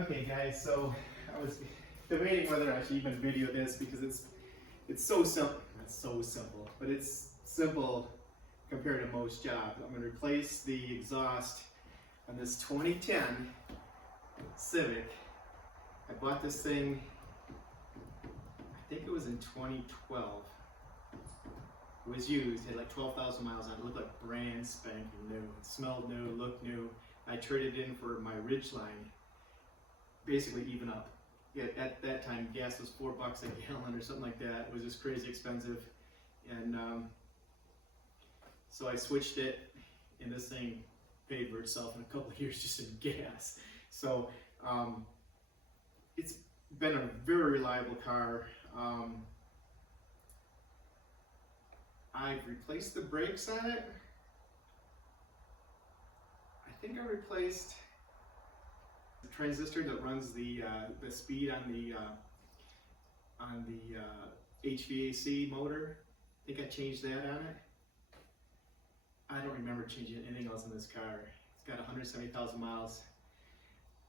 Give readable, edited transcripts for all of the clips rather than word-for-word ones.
Okay guys, so I was debating whether I should even video this because it's so simple. Not so simple, but it's simple compared to most jobs. I'm going to replace the exhaust on this 2010 Civic. I bought this thing, I think it was in 2012. It was used, had like 12,000 miles on it. It looked like brand spanking new. It smelled new, looked new. I traded it in for my Ridgeline, basically even up. Yeah, at that time, gas was $4 a gallon or something like that. It was just crazy expensive. And so I switched it, and this thing paid for itself in a couple of years just in gas. So it's been a very reliable car. I've replaced the brakes on it. I think I replaced the transistor that runs the speed on the HVAC motor. I think I changed that on it. I don't remember changing anything else in this car. It's got 170,000 miles.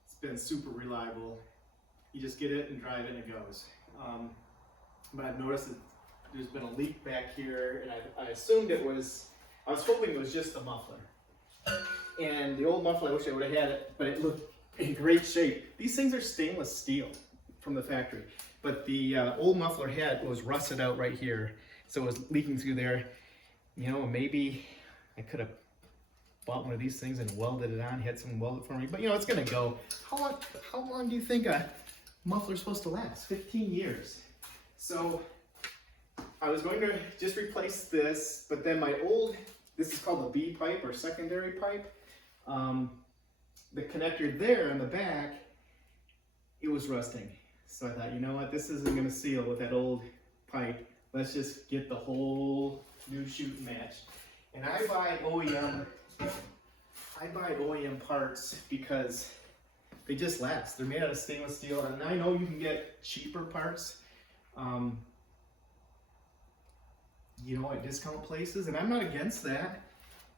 It's been super reliable. You just get it and drive it and it goes. But I've noticed that there's been a leak back here, and I assumed I was hoping it was just the muffler. And the old muffler, I wish I would have had it, but it looked in great shape. These things are stainless steel from the factory, but the old muffler head was rusted out right here, so it was leaking through there. You know, maybe I could have bought one of these things and welded it on, had someone weld it for me, but you know, it's gonna go. How long do you think a muffler's supposed to last? 15 years. So I was going to just replace this, but then my old, this is called the B pipe or secondary pipe. The connector there on the back, it was rusting. So I thought, you know what, this isn't going to seal with that old pipe. Let's just get the whole new shoot and match. And I buy OEM parts because they just last. They're made out of stainless steel, and I know you can get cheaper parts, you know, at discount places, and I'm not against that.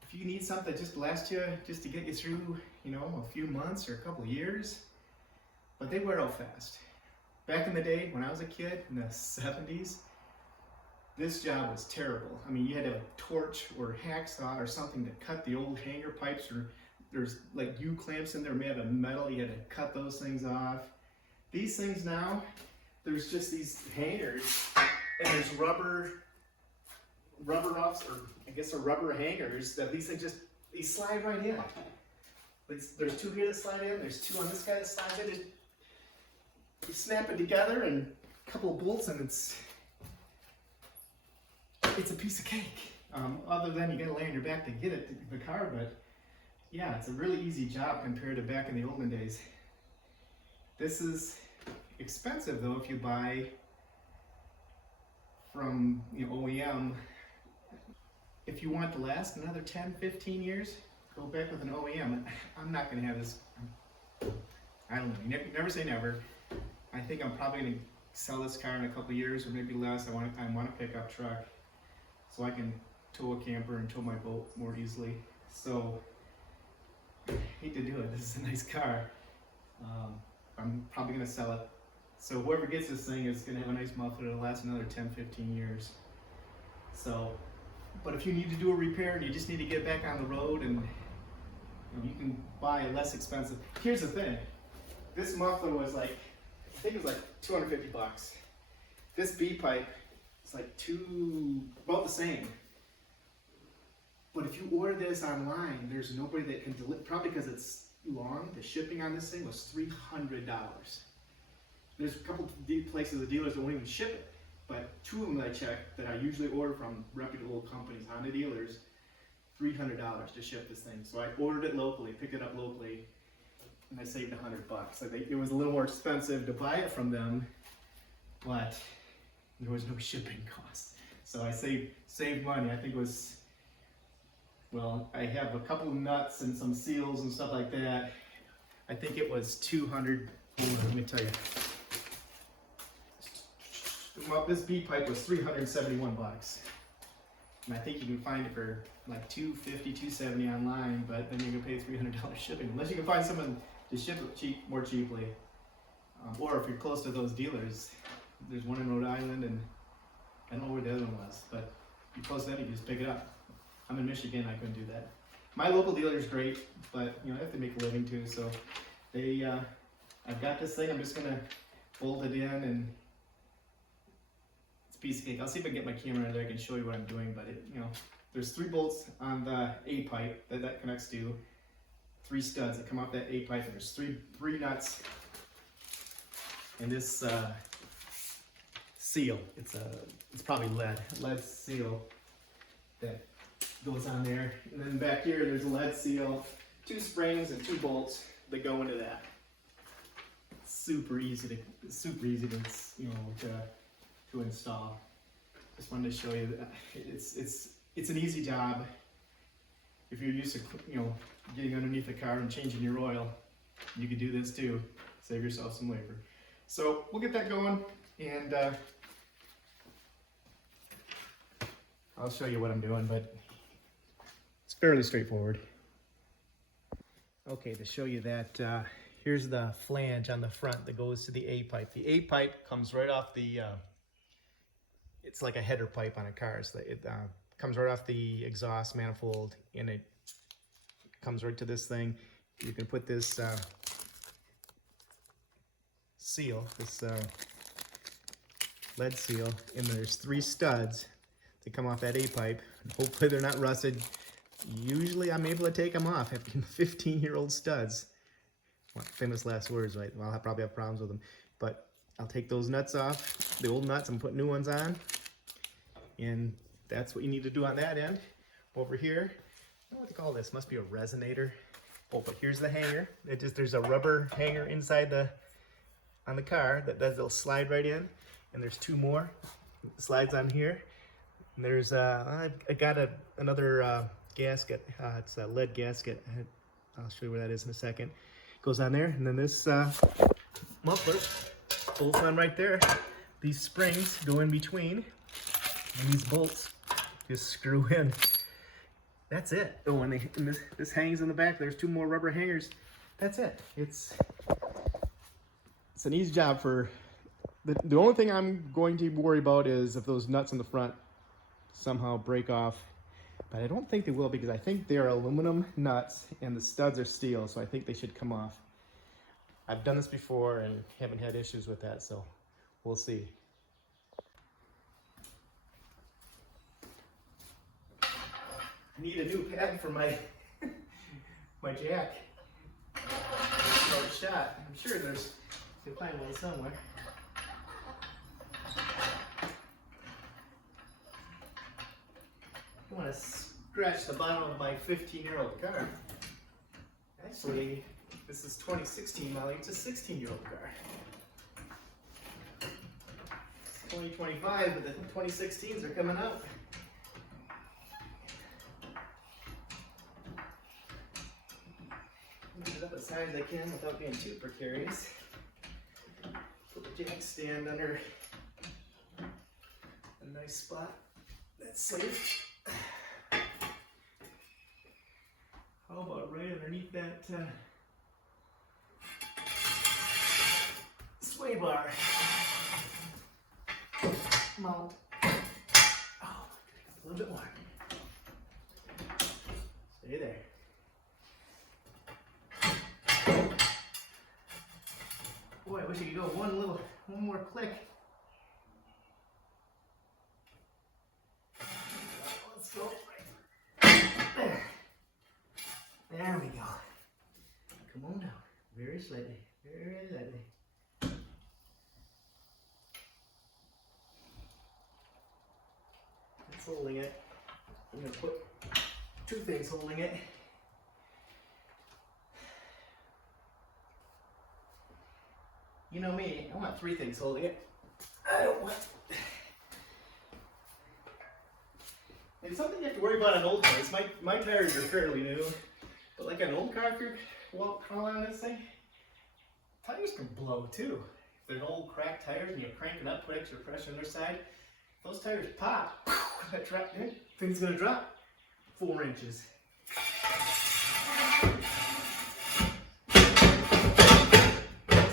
If you need something that just lasts you, just to get you through, you know, a few months or a couple of years, but they wear out fast. Back in the day, when I was a kid, in the 70s, this job was terrible. I mean, you had to have a torch or hacksaw or something to cut the old hanger pipes, or there's like U-clamps in there made out of metal. You had to cut those things off. These things now, there's just these hangers, and there's rubber offs, or I guess are rubber hangers that these things just, they slide right in. There's two here that slide in, there's two on this guy that slide in. You snap it together and a couple of bolts and it's a piece of cake. Other than you gotta lay on your back to get it to the car, but yeah, it's a really easy job compared to back in the olden days. This is expensive though if you buy from, you know, OEM. If you want to last another 10, 15 years, go back with an OEM. I'm not going to have this, I don't know, never say never. I think I'm probably going to sell this car in a couple years or maybe less. I want a pickup truck so I can tow a camper and tow my boat more easily. So, I hate to do it. This is a nice car. I'm probably going to sell it. So whoever gets this thing is going to have a nice muffler that'll last another 10, 15 years. So, but if you need to do a repair and you just need to get back on the road, and you can buy a less expensive. Here's the thing. This muffler was like, I think it was like $250. This B pipe is like about the same. But if you order this online, there's nobody that can deliver, probably because it's long. The shipping on this thing was $300. There's a couple of places, the dealers that won't even ship it. But two of them that I checked that I usually order from reputable companies, Honda dealers, $300 to ship this thing. So I ordered it locally, picked it up locally, and I saved $100. I think it was a little more expensive to buy it from them, but there was no shipping cost. So I saved money. I think it was, well, I have a couple of nuts and some seals and stuff like that. I think it was $200. Let me tell you. Well, this B pipe was $371, and I think you can find it for like $250, $270 online, but then you can pay $300 shipping, unless you can find someone to ship it more cheaply. Or if you're close to those dealers, there's one in Rhode Island, and I don't know where the other one was, but if you're close to them, you can just pick it up. I'm in Michigan, I couldn't do that. My local dealer is great, but you know, I have to make a living too, so they, I've got this thing, I'm just gonna bolt it in, and it's a piece of cake. I'll see if I can get my camera in there, I can show you what I'm doing, but it, you know, there's 3 bolts on the A pipe that connects to 3 studs that come off that A pipe, and there's three nuts, and this seal, it's probably lead seal that goes on there, and then back here there's a lead seal, 2 springs and 2 bolts that go into that. It's super easy to you know to install. Just wanted to show you that it's an easy job. If you're used to, you know, getting underneath the car and changing your oil, you could do this too. Save yourself some labor. So we'll get that going, and I'll show you what I'm doing, but it's fairly straightforward. Okay, to show you that, here's the flange on the front that goes to the A pipe. The A pipe comes right off the, it's like a header pipe on a car. So it comes right off the exhaust manifold, and it comes right to this thing. You can put this seal, this lead seal, and there's 3 studs that come off that A pipe. Hopefully they're not rusted. Usually I'm able to take them off. I have 15-year-old studs. Well, famous last words, right? Well, I'll probably have problems with them. But I'll take those nuts off, the old nuts, and put new ones on. And that's what you need to do on that end. Over here, I don't know what to call this. Must be a resonator. Oh, but here's the hanger. There's a rubber hanger inside on the car that'll slide right in. And there's 2 more slides on here. And there's I got another gasket. It's a lead gasket. I'll show you where that is in a second. Goes on there, and then this muffler bolts on right there. These springs go in between, and these bolts just screw in. That's it. Oh, and this hangs in the back. There's 2 more rubber hangers. That's it. It's an easy job. For the only thing I'm going to worry about is if those nuts in the front somehow break off, but I don't think they will, because I think they're aluminum nuts and the studs are steel, so I think they should come off. I've done this before and haven't had issues with that, so we'll see. I need a new pad for my my jack. Shot. I'm sure you'll find one somewhere. I want to scratch the bottom of my 15-year-old car. Actually, this is 2016 model. It's a 16-year-old car. It's 2025, but the 2016s are coming out. Get it up as high as I can without being too precarious. Put the jack stand under a nice spot. That's safe. How about right underneath that sway bar mount? Oh, a little bit more. Stay there. Boy, I wish I could go one more click. Let's go. There. There we go. Come on down. Very slightly. Very lightly. That's holding it. I'm going to put 2 things holding it. You know me, I want 3 things holding it. I don't want... It's something you have to worry about on old cars. My tires are fairly new. But like an old car, if you're crawling on this thing, tires can blow too. If they're old cracked tires and you crank it up, put extra pressure on their side, those tires pop. That thing's gonna drop 4 inches.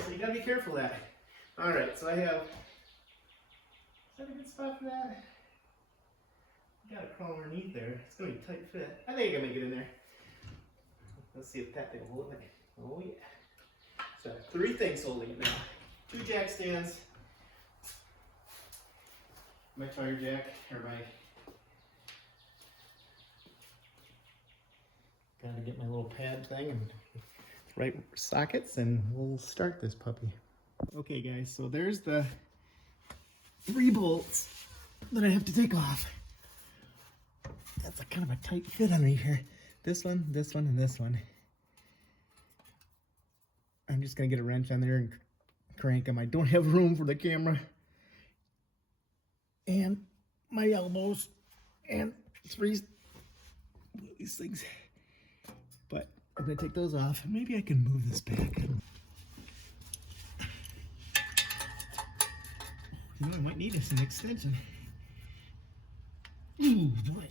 See, gotta be careful of that. All right, so I have, is that a good spot for that? Gotta crawl underneath there. It's gonna be a tight fit. I think I can make it in there. Let's see if that thing will hold it. Oh yeah. So I have 3 things holding it now. 2 jack stands, my tire jack, or my, gotta get my little pad thing and right sockets, and we'll start this puppy. Okay guys, so there's the 3 bolts that I have to take off. That's a kind of a tight fit underneath here. This one, and this one. I'm just gonna get a wrench on there and crank them. I don't have room for the camera and my elbows and 3 these things. But I'm gonna take those off. Maybe I can move this back. You know, I might need some extension. Ooh, boy.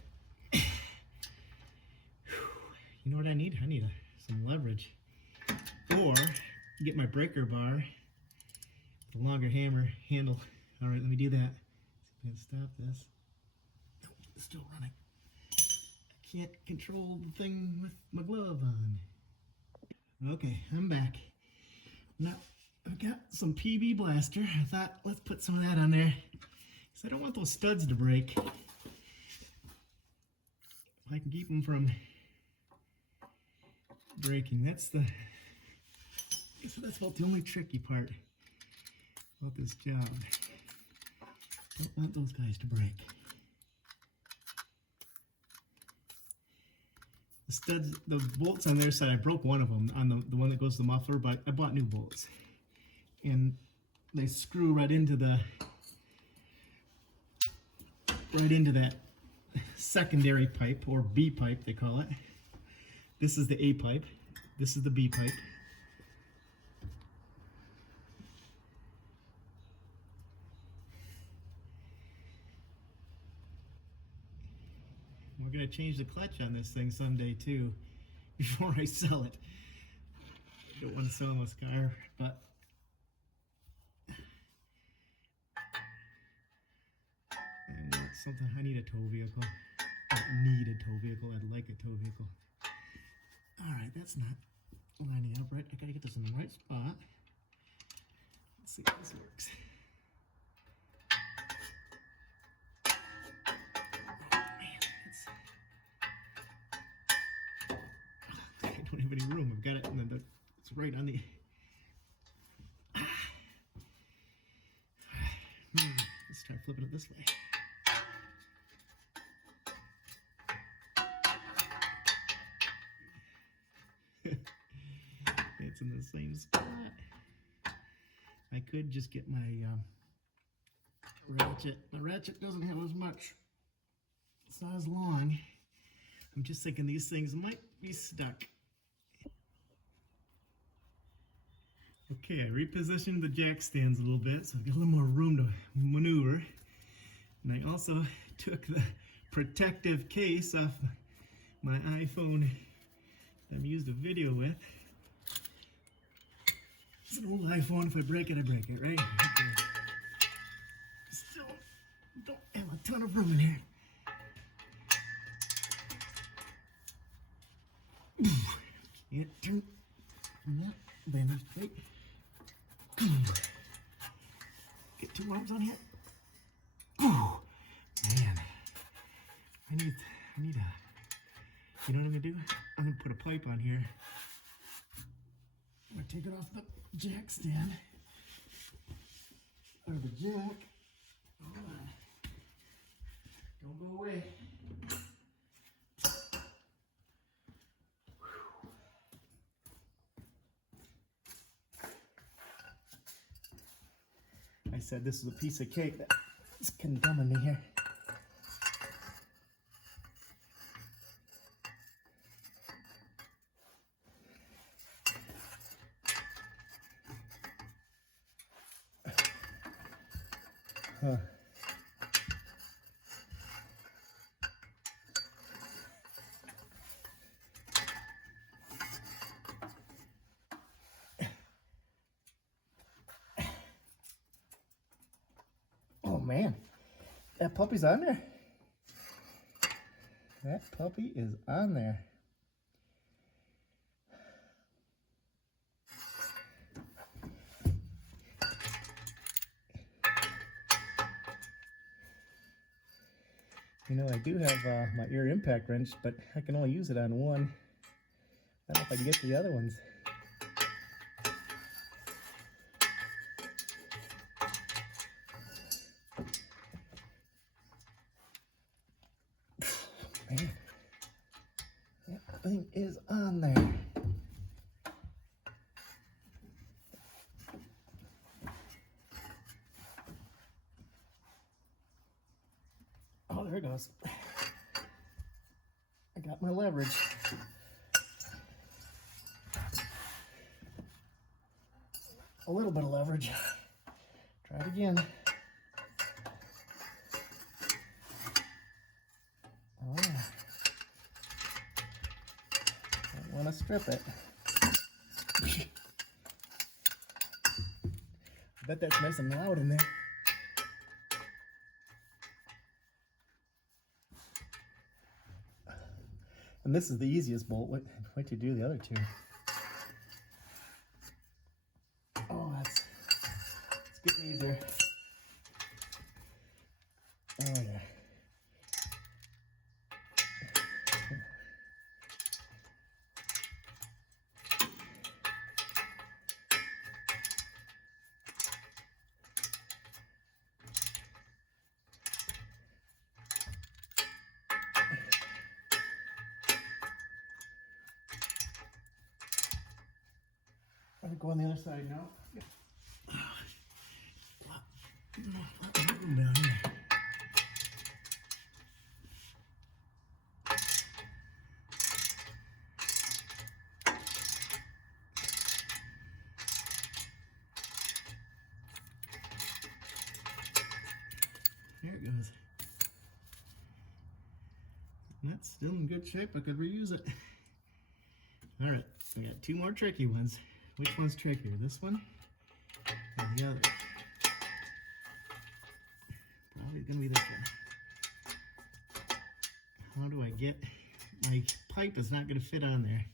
You know what I need? I need some leverage. Or get my breaker bar, the longer hammer handle. All right, let me do that. See if I can stop this. Nope, it's still running. I can't control the thing with my glove on. Okay, I'm back. Now, I've got some PB Blaster. I thought, let's put some of that on there, because I don't want those studs to break. I can keep them from breaking. That's about the only tricky part about this job. Don't want those guys to break. The studs, the bolts on their side, I broke one of them on the one that goes to the muffler, but I bought new bolts. And they screw right into that secondary pipe, or B pipe they call it. This is the A pipe, this is the B pipe. We're gonna change the clutch on this thing someday too, before I sell it. I don't want to sell this car, but I want something. I need a tow vehicle. I don't need a tow vehicle. I'd like a tow vehicle. All right, that's not lining up right. I gotta get this in the right spot. Let's see if this works. I don't have any room. I've got it, and then it's right on the. Let's try flipping it this way. It's in the same spot. I could just get my ratchet. My ratchet doesn't have as much. It's not as long. I'm just thinking these things might be stuck. Okay, I repositioned the jack stands a little bit, so I've got a little more room to maneuver. And I also took the protective case off my iPhone that I've used a video with. It's an old iPhone. If I break it, I break it, right? Okay. Still don't have a ton of room in here. Can't turn that bandage plate. Get 2 arms on here. Man, I need a, you know what I'm gonna do? I'm gonna put a pipe on here. I'm gonna take it off the jack stand, or the jack. Hold on. Don't go away. I said this is a piece of cake that's condemning me here. Huh. That puppy's on there. That puppy is on there. You know, I do have my ear impact wrench, but I can only use it on one. I don't know if I can get the other ones. Man, that thing is on there. Oh, there it goes. I got my leverage. A little bit of leverage. Try it again. Oh, don't want to strip it. I bet that's nice and loud in there. And this is the easiest bolt. Wait to do the other two. Oh, it's getting easier. Oh yeah. I'm gonna go on the other side now. Down here. There it goes. And that's still in good shape. I could reuse it. All right, we got two more tricky ones. Which one's trickier, this one or the other? Probably gonna be this one. How do I get, my pipe is not gonna fit on there.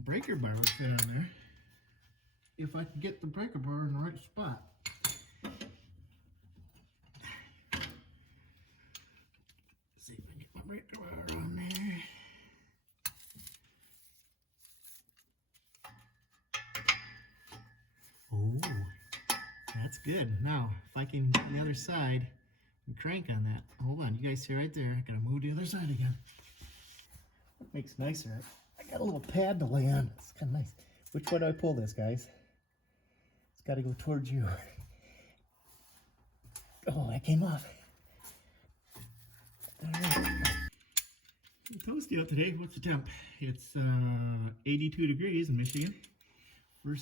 Breaker bar would fit on there if I could get the breaker bar in the right spot. See if I can get my breaker bar on there. Oh, that's good. Now, if I can get the other side and crank on that. Hold on, you guys see right there. I gotta move to the other side again. It makes nicer. I got a little pad to lay on. It's kind of nice. Which way do I pull this, guys? It's got to go towards you. Oh, that came off. All right. Toasty out today. What's the temp? It's 82 degrees in Michigan. One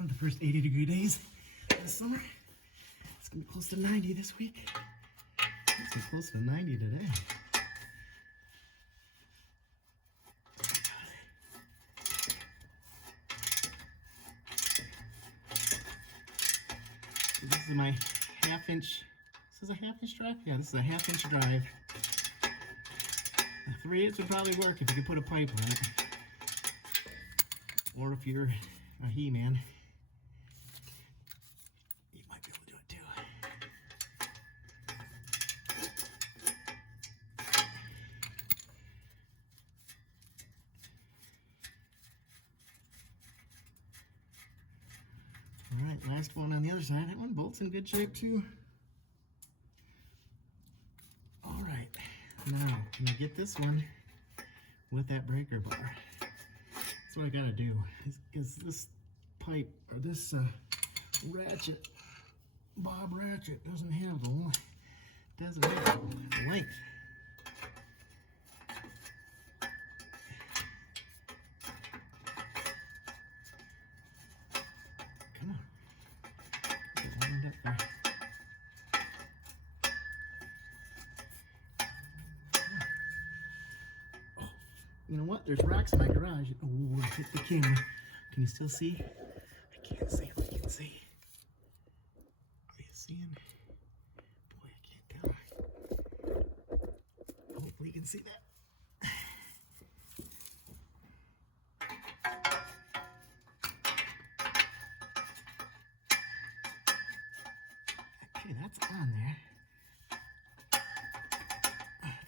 of the first 80-degree days this summer. It's gonna be close to 90 this week. It's gonna be close to 90 today. This is my half-inch. This is a half-inch drive? Yeah, this is a half-inch drive. A 3/8 would probably work if you could put a pipe on it. Or if you're a He-Man, you might be able to do it too. All right, last one on the other side. That one bolts in good shape too. All right, now can I get this one with that breaker bar? That's what I gotta do, because this pipe, or this ratchet, bob ratchet, doesn't have the length. Come on. Get it lined up there. Oh, you know what? There's rocks in my garage. Oh, I hit the camera. Can you still see? I can't see if you can see. Are you seeing? Boy, I can't see that? Okay, that's on there.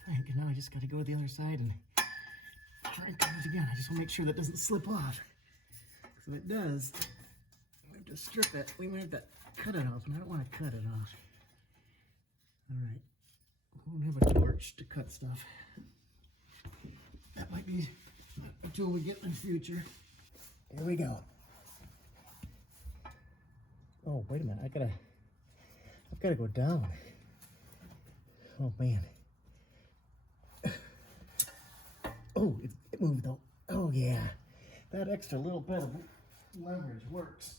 I think now I just got to go to the other side and try and cut it again. I just want to make sure that doesn't slip off. So if it does, we have to strip it. We might have to cut it off, and I don't want to cut it off. All right, we don't have a torch to cut stuff. That might be a tool we get in the future. Here we go. Oh, wait a minute. I've got to go down. Oh man. Oh, it moved though. Oh yeah. That extra little bit of leverage works.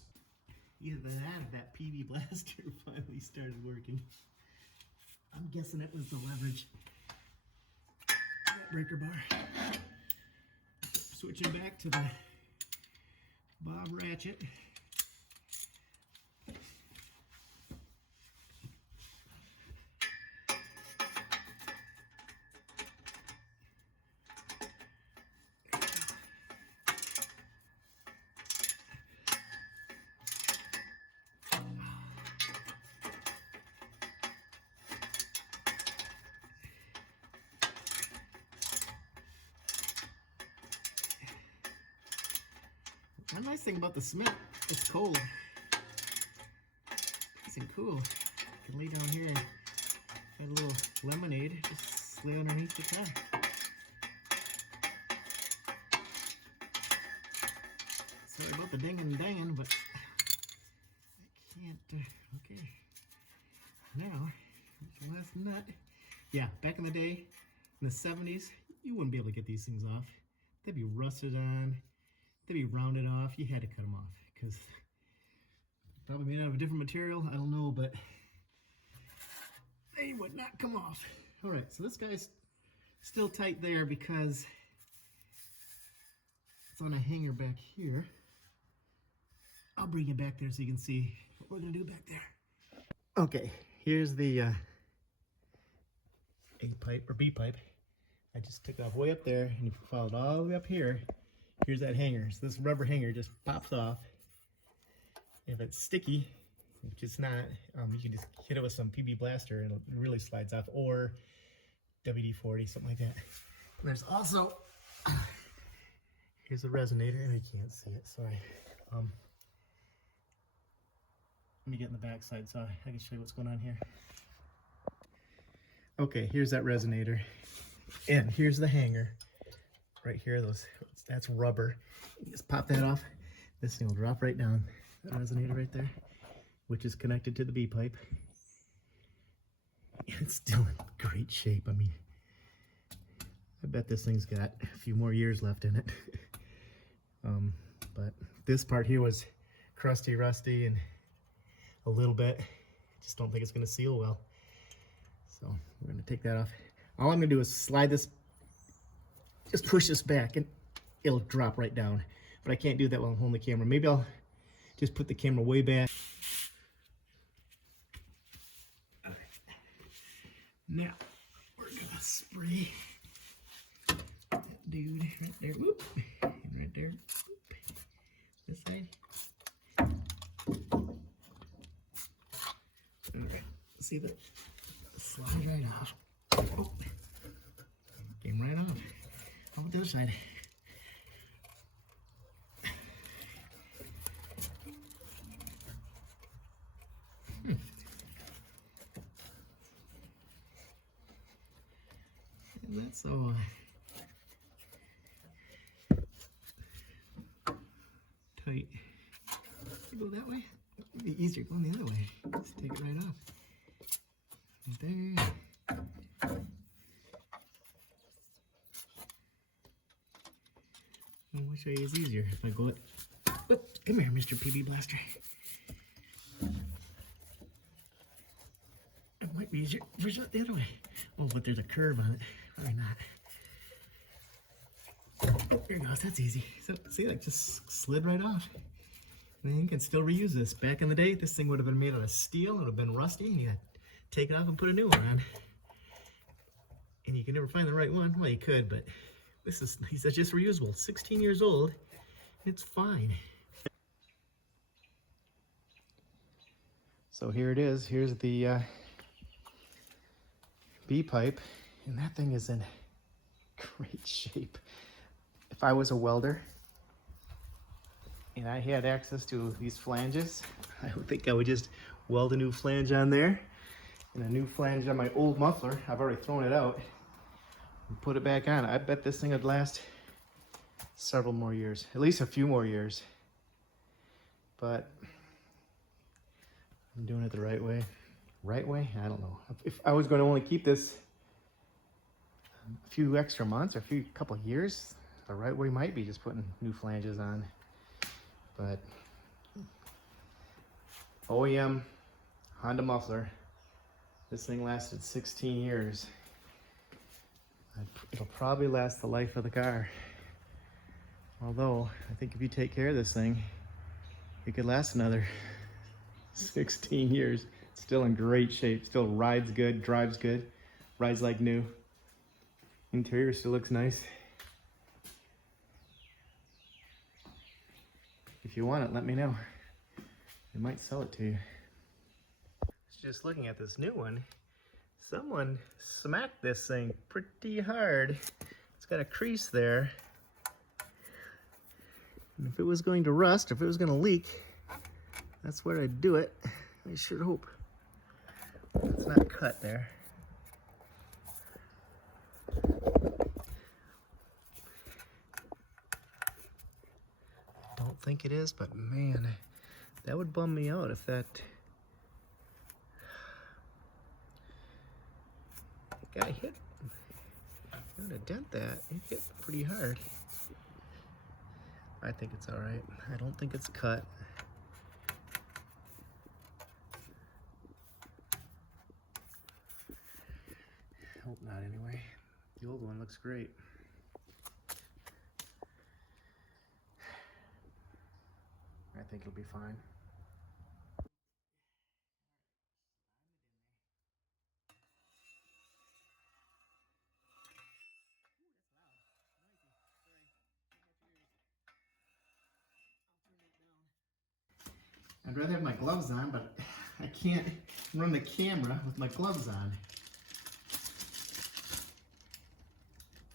Either that or that PB blaster finally started working. I'm guessing it was the leverage. That breaker bar. Switching back to the bob ratchet. One nice thing about the cement, it's cold. Nice and cool. You can lay down here and add a little lemonade, just lay underneath the car. Sorry about the dinging and danging, but I can't, okay. Now, the last nut. Yeah, back in the day, in the 70s, you wouldn't be able to get these things off. They'd be rusted on. They'd be rounded off. You had to cut them off because probably made out of a different material. I don't know, but they would not come off. All right, so this guy's still tight there because it's on a hanger back here. I'll bring it back there so you can see what we're gonna do back there. Okay, here's the A pipe or B pipe. I just took off way up there and you followed all the way up here. Here's that hanger. So this rubber hanger just pops off. If it's sticky, which it's not, you can just hit it with some PB blaster and it really slides off, or WD-40, something like that. And there's also, here's a resonator. I can't see it, sorry. Let me get in the back side so I can show you what's going on here. Okay, here's that resonator. And here's the hanger. Right here, that's rubber. You just pop that off. This thing will drop right down. That resonator right there, which is connected to the B pipe. It's still in great shape. I mean, I bet this thing's got a few more years left in it. But this part here was crusty, rusty, and a little bit. I just don't think it's gonna seal well. So we're gonna take that off. All I'm gonna do is slide this, just push this back and it'll drop right down. But I can't do that while I'm holding the camera. Maybe I'll just put the camera way back. All right. Now, we're gonna spray that dude right there. Whoop. And right there. Whoop. This side. All right. See that? Slide right off. Oh. Came right off. How about the other side? And that's all tight. Go that way. It'd be easier going the other way. Just take it right off. Right there. I'll show you it's easier if I go it. Oh, come here, Mr. PB Blaster. It might be easier. Push it the other way. Oh, but there's a curve on it. Probably not. Oh, there it goes. That's easy. So, see, that just slid right off. And then you can still reuse this. Back in the day, this thing would have been made out of steel. It would have been rusty. And you had to take it off and put a new one on. And you You can never find the right one. Well, you could, but he says just reusable. 16 years old, it's fine. So here it is. Here's the B-pipe, and that thing is in great shape. If I was a welder and I had access to these flanges, I would think I would just weld a new flange on there and a new flange on my old muffler. I've already thrown it out and put it back on. I bet this thing would last several more years, at least a few more years. But I'm doing it the right way. Right way? I don't know. If I was going to only keep this a few extra months or a couple of years, the right way might be just putting new flanges on. But OEM Honda muffler. This thing lasted 16 years. It'll probably last the life of the car. Although, I think if you take care of this thing, it could last another 16 years. Still in great shape. Still rides good, drives good, rides like new. Interior still looks nice. If you want it, let me know. I might sell it to you. Just looking at this new one, someone smacked this thing pretty hard. It's got a crease there. And if it was going to rust, if it was going to leak, that's where I'd do it. I sure hope it's not cut there. Don't think it is, but man, that would bum me out if that guy hit. I'm gonna dent that. It hit pretty hard. I think it's all right. I don't think it's cut. Hope not anyway. The old one looks great. I think it'll be fine. I'd rather have my gloves on, but I can't run the camera with my gloves on.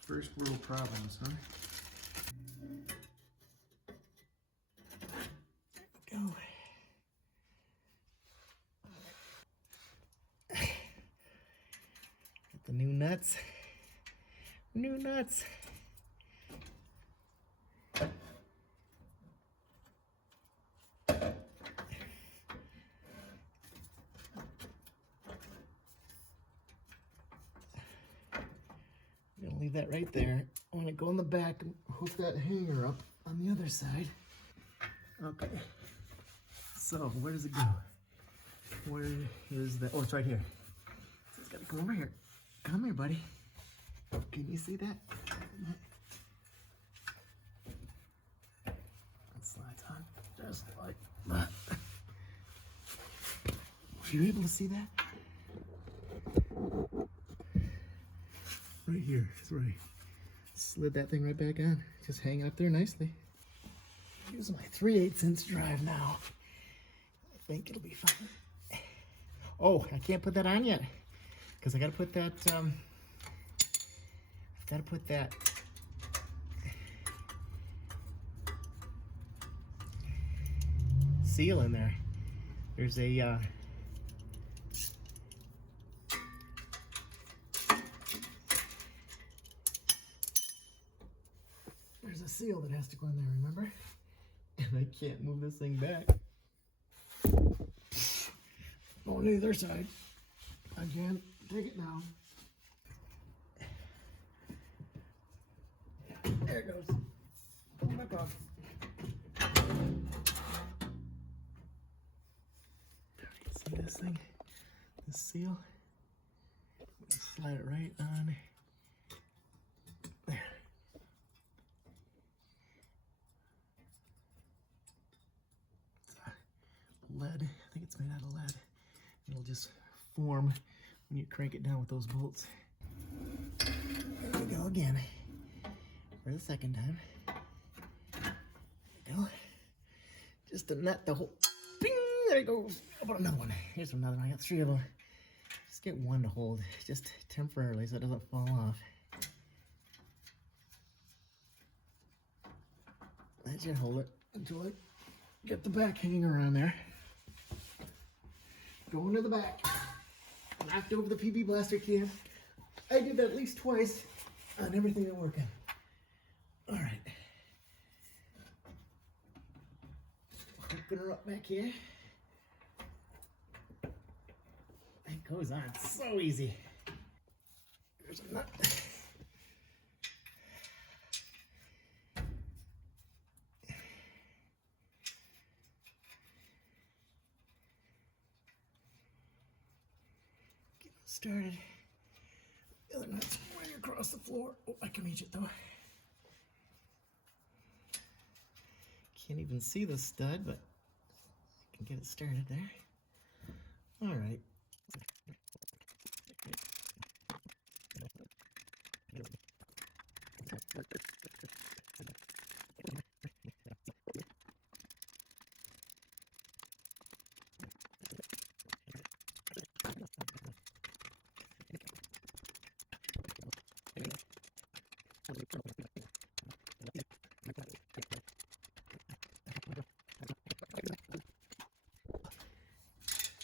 First world problems, huh? There we go. Get the new nuts. New nuts. I'm gonna leave that right there. I want to go in the back and hook that hanger up on the other side. Okay. So where does it go? Where is the? Oh, it's right here. So it's gotta come over here. Come here, buddy. Can you see that? It slides on just like that. Were you able to see that? Right here, it's right. Slid that thing right back on. Just hang up there nicely. Use my 3/8" drive now. I think it'll be fine. Oh, I can't put that on yet because I gotta put that. I've gotta put that. Seal in there. There's a. There's a seal that has to go in there, remember? And I can't move this thing back. On the other side. I can't take it down. There it goes. Pull it back off. See this thing? This seal? Slide it right on. There. Lead. I think it's made out of lead. It'll just form when you crank it down with those bolts. second time. There we go. Just to nut the whole, bing, there it goes. How about another one? Here's another one. I got 3 of them. Just get one to hold, just temporarily, so it doesn't fall off. That should hold it until I get the back hanging around there. Going to the back. Knocked over the PB blaster can. I did that at least twice on everything that working. All right. Hooking her up back here. It goes on so easy. There's a nut. Get started. The other nut's right across the floor. Oh, I can reach it though. Can't even see the stud, but I can get it started there. All right.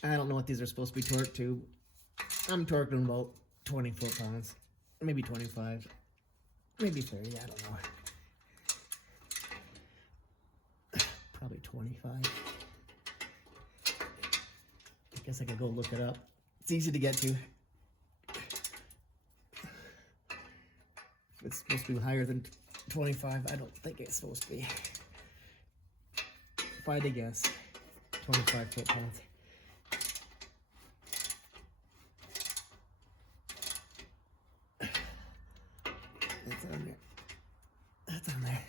I don't know what these are supposed to be torqued to. I'm torquing them about 20 foot-pounds, maybe 25, maybe 30, I don't know. Probably 25. I guess I could go look it up. It's easy to get to. If it's supposed to be higher than 25, I don't think it's supposed to be. If I had to guess, 25 foot-pounds. That's on there. That's on there.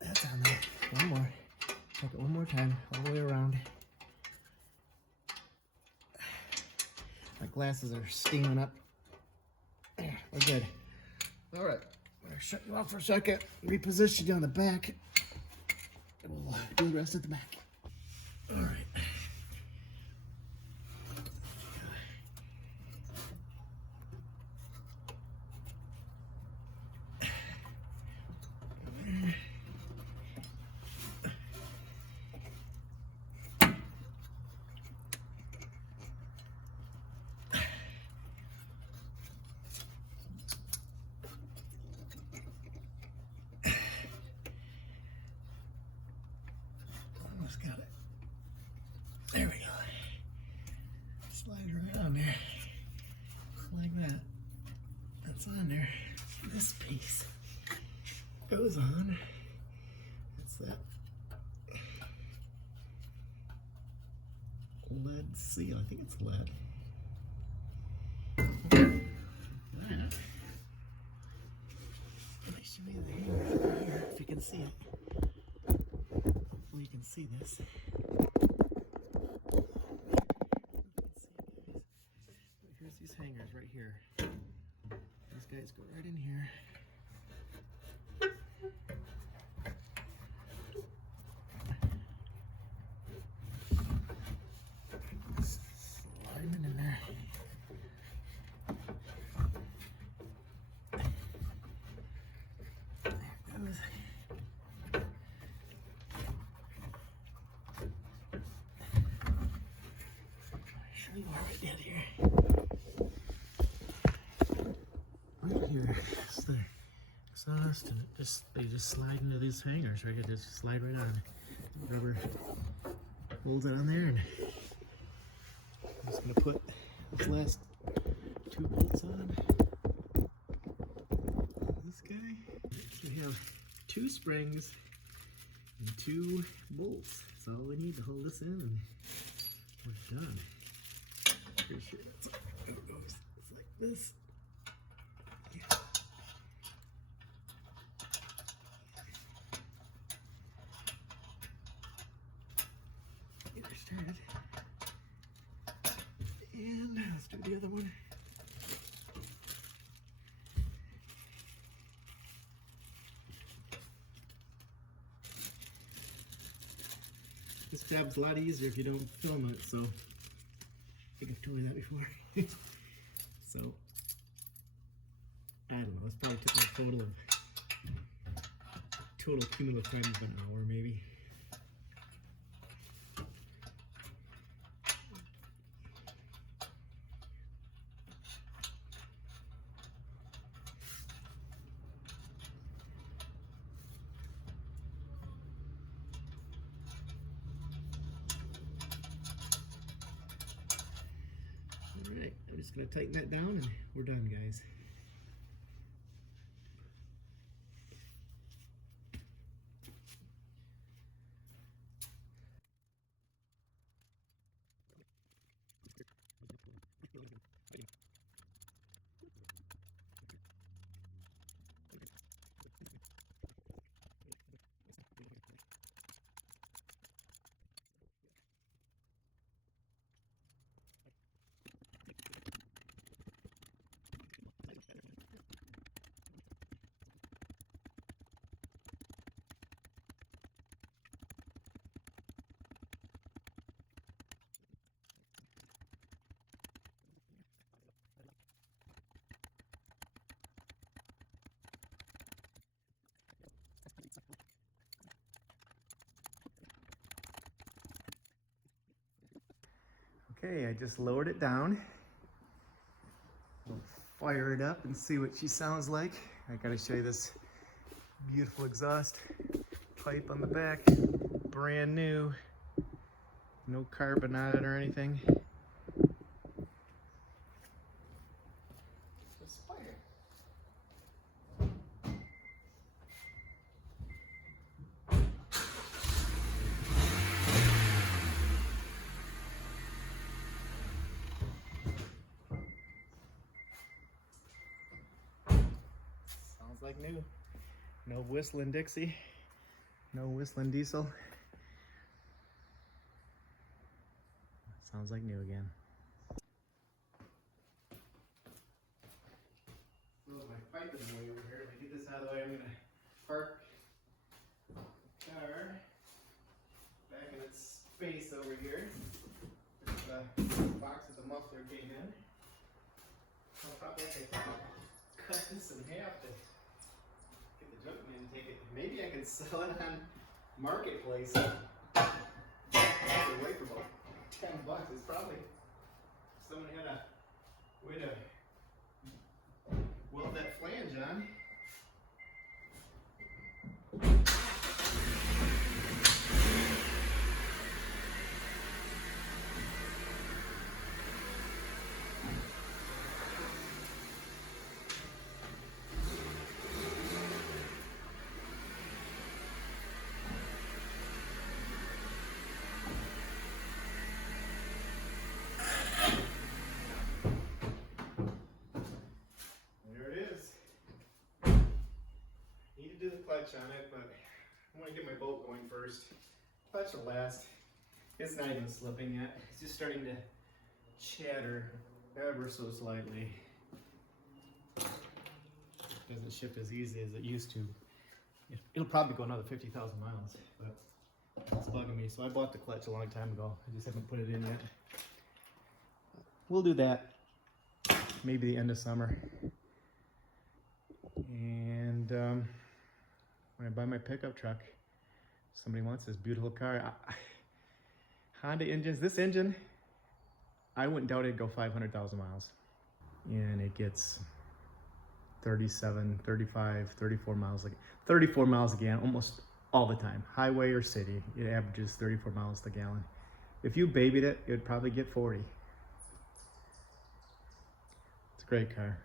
That's on there. One more. Check it one more time, all the way around. My glasses are steaming up. There, we're good. All right, I'm gonna shut you off for a second, reposition you on the back, and we'll do the rest at the back. All right. Almost got it. There we go. Slide it right on there. Like that. That's on there. This piece goes on. It's that lead seal. I think it's lead. That. It should be there, if you can see it. Hopefully you can see this. Here's these hangers right here. These guys go right in here. Slide them in there. There it goes. Show you what I did here. Right here is the exhaust, and they just slide into these hangers right here. They just slide right on. Rubber holds it on there, and I'm just gonna put this last 2 bolts on. This guy. We have 2 springs and 2 bolts. That's all we need to hold this in, and we're done. Pretty sure that's how it goes. It's like this. Yeah. Get her started. And let's do the other one. This job's a lot easier if you don't film it, so I think I've told you that before. So, I don't know, it's probably took my total cumulative time of an hour maybe. Alright, I'm just going to tighten that down and we're done, guys. Okay, I just lowered it down. We'll fire it up and see what she sounds like. I gotta show you this beautiful exhaust pipe on the back. Brand new. No carbon on it or anything. Just fire. Sounds like new. No whistling Dixie. No whistling diesel. Sounds like new again. Well, my pipe is way over here. If I get this out of the way, I'm gonna park the car back in its space over here. The box that the muffler came in. I'll probably have to cut this in half to get the junk man to take it. Maybe I could sell it on Marketplace. Away for about $10. It's probably someone had a way to weld that flange on. Do the clutch on it, but I want to get my boat going first. Clutch will last. It's not even slipping yet. It's just starting to chatter ever so slightly. It doesn't ship as easy as it used to. It'll probably go another 50,000 miles, but it's bugging me. So I bought the clutch a long time ago. I just haven't put it in yet. We'll do that maybe the end of summer. And when I buy my pickup truck, somebody wants this beautiful car. Honda engines, this engine, I wouldn't doubt it'd go 500,000 miles. And it gets 37, 35, 34 miles, 34 miles a gallon almost all the time. Highway or city, it averages 34 miles a gallon. If you babied it, it would probably get 40. It's a great car.